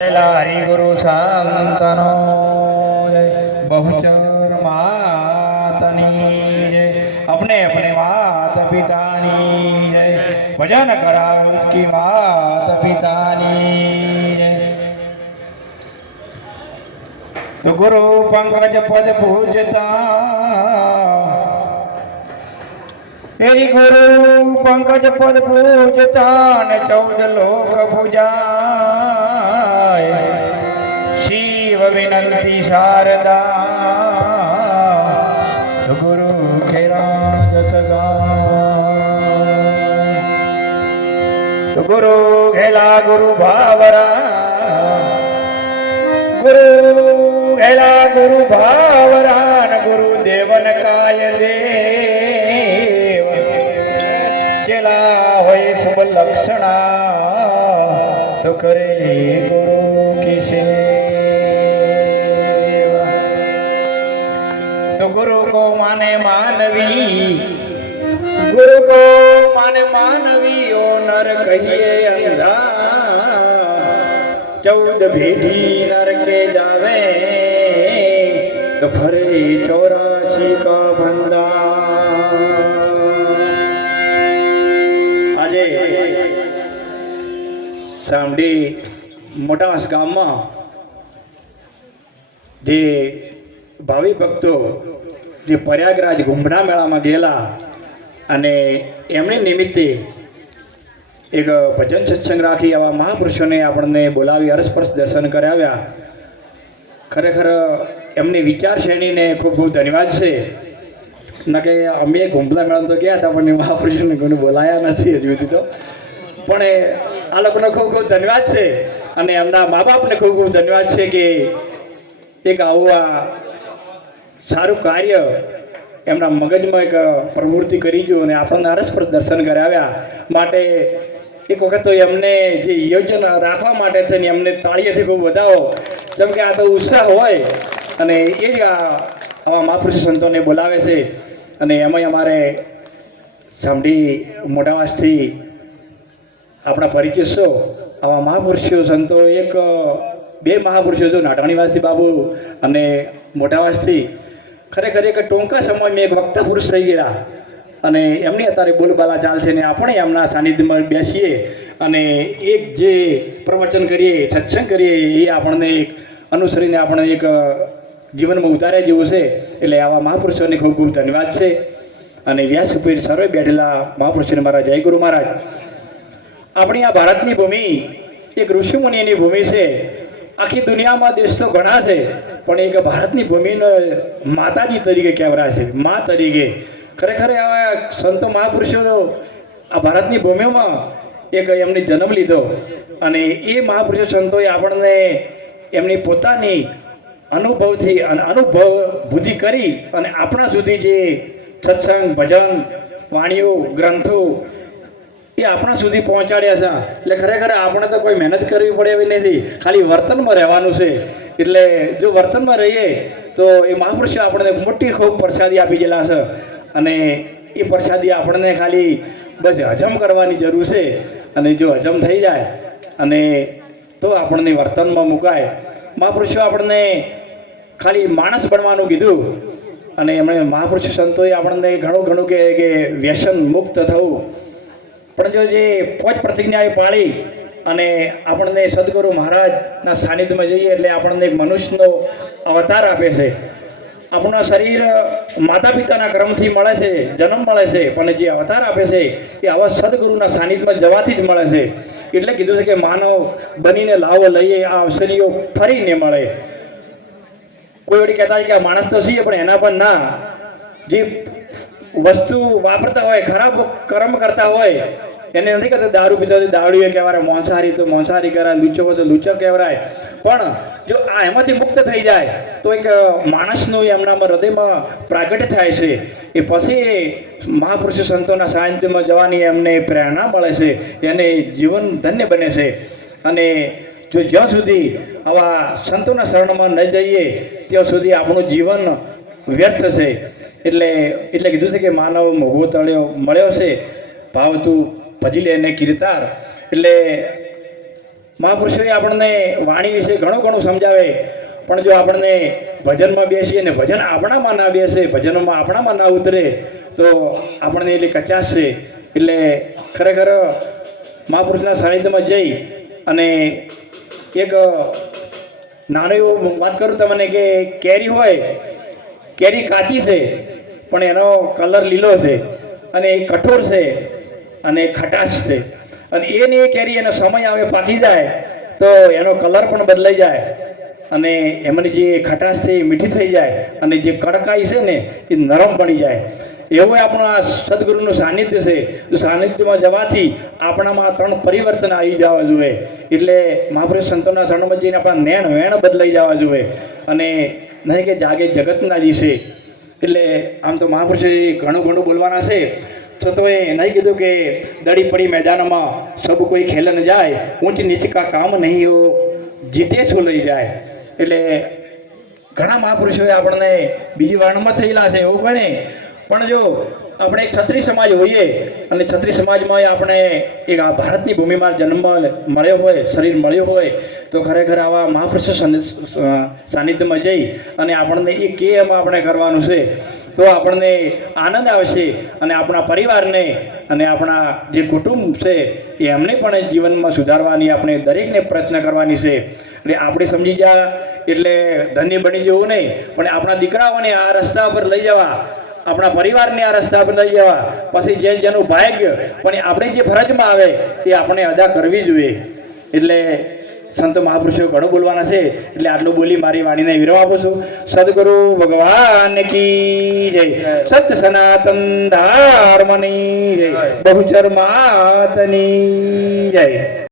हरि गुरु संतनो जय बहुचर मातनी जय अपने अपने माता पितानी जय भजन करा उसकी माता पितानी जय। तो गुरु पंकज पद पूजता यही गुरु पंकज पद पूजता ने 14 लोक पूजा शिव विनंती शारदा तो गुरु खेरा जसगा तो गुरु घेला गुरु भावरा गुरु घेला गुरु भावरा न गुरु देवन काय देव चला होय शुभ लक्षणा तो करे गुरु की सेवा। तो गुरु को माने मानवी गुरु को माने मानवी ओ नर कहिए अंधा 14 भेदी नर के जावे तो फरे 84 का बंदा। આજે સામડી મોટાવાસ ગામમાં જે ભાવિ ભક્તો જે પ્રયાગરાજ કુંભના મેળામાં ગયેલા અને એમણે નિમિત્તે એક ભજન સત્સંગ રાખી આવા મહાપુરુષોને આપણને બોલાવી અરસપરસ દર્શન કરાવ્યા। ખરેખર એમની વિચારશ્રેણીને ખૂબ ખૂબ ધન્યવાદ છે। ના કે અમે કુંભના મેળામાં તો ગયા હતા પણ મહાપુરુષોને કોઈને બોલાયા નથી હજુ સુધી તો, પણ આ લોકોનો ખૂબ ખૂબ ધન્યવાદ છે અને એમના મા બાપને ખૂબ ખૂબ ધન્યવાદ છે કે એક આવું આ સારું કાર્ય એમના મગજમાં એક પ્રવૃત્તિ કરી જો અને આપણને અરસપરસ દર્શન કરાવ્યા માટે એક વખત તો એમને જે યોજન રાખવા માટે થઈને એમને તાળીઓથી ખૂબ વધાવો, જેમ કે આ તો ઉત્સાહ હોય અને એ જ આવા મહાપુરુષ સંતોને બોલાવે છે। અને એમાંય અમારે સામડી મોટાવાસથી આપણા પરિચિત છો આવા મહાપુરુષો સંતો એક બે મહાપુરુષો જો નાટાણીવાસથી બાબુ અને મોટાવાસથી ખરેખર એક ટૂંકા સમયમાં એક વક્તા પુરુષ થઈ ગયા અને એમની અત્યારે બોલબાલા ચાલશે ને આપણે એમના સાનિધ્યમાં બેસીએ અને એક જે પ્રવચન કરીએ સત્સંગ કરીએ એ આપણને એક અનુસરીને આપણે એક જીવનમાં ઉતાર્યા જેવું છે। એટલે આવા મહાપુરુષોને ખૂબ ખૂબ ધન્યવાદ છે અને વ્યાસ ઉપર સર્વે બેઠેલા મહાપુરુષોને મારા જય ગુરુ મહારાજ। આપણી આ ભારતની ભૂમિ એક ઋષિમુનિની ભૂમિ છે। આખી દુનિયામાં દેશ તો ઘણા છે પણ એક ભારતની ભૂમિનો માતાજી તરીકે કહેવાય છે, મા તરીકે। ખરેખર આવા સંતો મહાપુરુષો આ ભારતની ભૂમિમાં એક એમને જન્મ લીધો અને એ મહાપુરુષો સંતોએ આપણને એમની પોતાની અનુભવથી અને અનુભવ બુદ્ધિ કરી અને આપણા સુધી જે સત્સંગ ભજન વાણીઓ ગ્રંથો એ આપણા સુધી પહોંચાડ્યા છે। એટલે ખરેખર આપણે તો કોઈ મહેનત કરવી પડે એવી નથી, ખાલી વર્તનમાં રહેવાનું છે। એટલે જો વર્તનમાં રહીએ તો એ મહાપુરુષો આપણને મોટી ખૂબ પ્રસાદી આપી ગયેલા છે અને એ પ્રસાદી આપણને ખાલી બસ હજમ કરવાની જરૂર છે અને જો હજમ થઈ જાય અને તો આપણને વર્તનમાં મુકાય। મહાપુરુષો આપણને ખાલી માણસ બનવાનું કીધું અને એમણે મહાપુરુષ સંતોએ આપણને ઘણું કે વ્યસન મુક્ત થવું, પણ જો જે 5 પ્રતિજ્ઞાએ પાળી અને આપણને સદગુરુ મહારાજના સાનિધ્યમાં જઈએ એટલે આપણને એક મનુષ્યનો અવતાર આપે છે। આપણું શરીર માતા પિતાના ક્રમથી મળે છે, જન્મ મળે છે, પણ જે અવતાર આપે છે એ આવા સદગુરુના સાનિધ્યમાં જવાથી જ મળે છે। એટલે કીધું છે કે માનવ બનીને લાવો લઈએ આ અવસરીઓ ફરીને મળે। કોઈ વળી કહેતા હોય કે આ માણસ તો છીએ પણ એના પર ના, જે વસ્તુ વાપરતા હોય ખરાબ કર્મ કરતા હોય એને નથી કહેતા દારૂ પીતો હોય દારૂએ કહેવાય, મોંસાહારી તો મોંસાહારી કહેવાય, લુચ્ચો હોય તો લુચ્ચો કહેવાય। પણ જો આ એમાંથી મુક્ત થઈ જાય તો એક માણસનું એમનામાં હૃદયમાં પ્રાગટ્ય થાય છે, એ પછી મહાપુરુષ સંતોના સાનિધ્યમાં જવાની એમને પ્રેરણા મળે છે, એને જીવન ધન્ય બને છે। અને જો જ્યાં સુધી આવા સંતોના શરણમાં ન જઈએ ત્યાં સુધી આપણું જીવન વ્યર્થ છે। એટલે કીધું છે કે માનવ મોઘો તળ્યો મળ્યો છે ભાવ તું ભજી લે ને કીર્તાર। એટલે મહાપુરુષોએ આપણને વાણી વિશે ઘણું ઘણું સમજાવે, પણ જો આપણને ભજનમાં બેસીએ ને ભજન આપણામાં ના બેસે, ભજનોમાં આપણામાં ના ઉતરે તો આપણને એટલી કચાશ છે. એટલે ખરેખર મહાપુરુષના સાનિધ્યમાં જઈ અને એક નાનું એવું વાત કરું તમને કે કેરી હોય, કેરી કાચી છે પણ એનો કલર લીલો છે અને એ કઠોર છે અને ખટાશ છે, અને એની એ કેરી એનો સમય આવે પાકી જાય તો એનો કલર પણ બદલાઈ જાય અને એમની જે ખટાશ છે એ મીઠી થઈ જાય અને જે કડકાઈ છે ને એ નરમ બની જાય. એવું આપણા સદગુરુનું સાનિધ્ય છે. સાનિધ્યમાં જવાથી આપણામાં 3 પરિવર્તન આવી જવા જોઈએ. એટલે મહાપુરુષ સંતોના શરણમાં જઈને આપણા નેણ વેણ બદલાઈ જવા જોઈએ અને નહીં કે જાગે જગતના દિશે. એટલે આમ તો મહાપુરુષે ઘણું ઘણું બોલવાના છે, છતાંય નહીં કીધું કે દડી પડી મેદાનમાં સબ કોઈ ખેલ ન જાય, ઊંચ નીચ કા કામ નહીં હો જીતે છો લઈ જાય. એટલે ઘણા મહાપુરુષોએ આપણને બીજી વર્ણમાં થયેલા છે એવું કહે, પણ જો આપણે એક ક્ષત્રિય સમાજ હોઈએ અને ક્ષત્રિય સમાજમાં આપણે એક આ ભારતની ભૂમિમાં જન્મ મળ્યો હોય, શરીર મળ્યું હોય તો ખરેખર આવા મહાપુરુષો સાનિધ્યમાં જઈ અને આપણને એ કે એમાં આપણે કરવાનું છે તો આપણને આનંદ આવશે અને આપણા પરિવારને અને આપણા જે કુટુંબ છે એ એમને પણ જીવનમાં સુધારવાની આપણે દરેકને પ્રયત્ન કરવાની છે. એટલે આપણે સમજી જા એટલે ધન્ય બની જવું નહીં, પણ આપણા દીકરાઓને આ રસ્તા પર લઈ જવા, આપણા પરિવારને આ રસ્તા પર લઈ જવા, પછી જેનું ભાગ્ય પણ આપણે જે ફરજમાં આવે એ આપણે અદા કરવી જોઈએ. એટલે સંતો મહાપુરુષો ઘણું બોલવાના છે, એટલે આટલું બોલી મારી વાણીને વિરામ આપું છું. સદગુરુ ભગવાન કી જય, સત સનાતન ધર્મની જય, બહુચર માતની જય.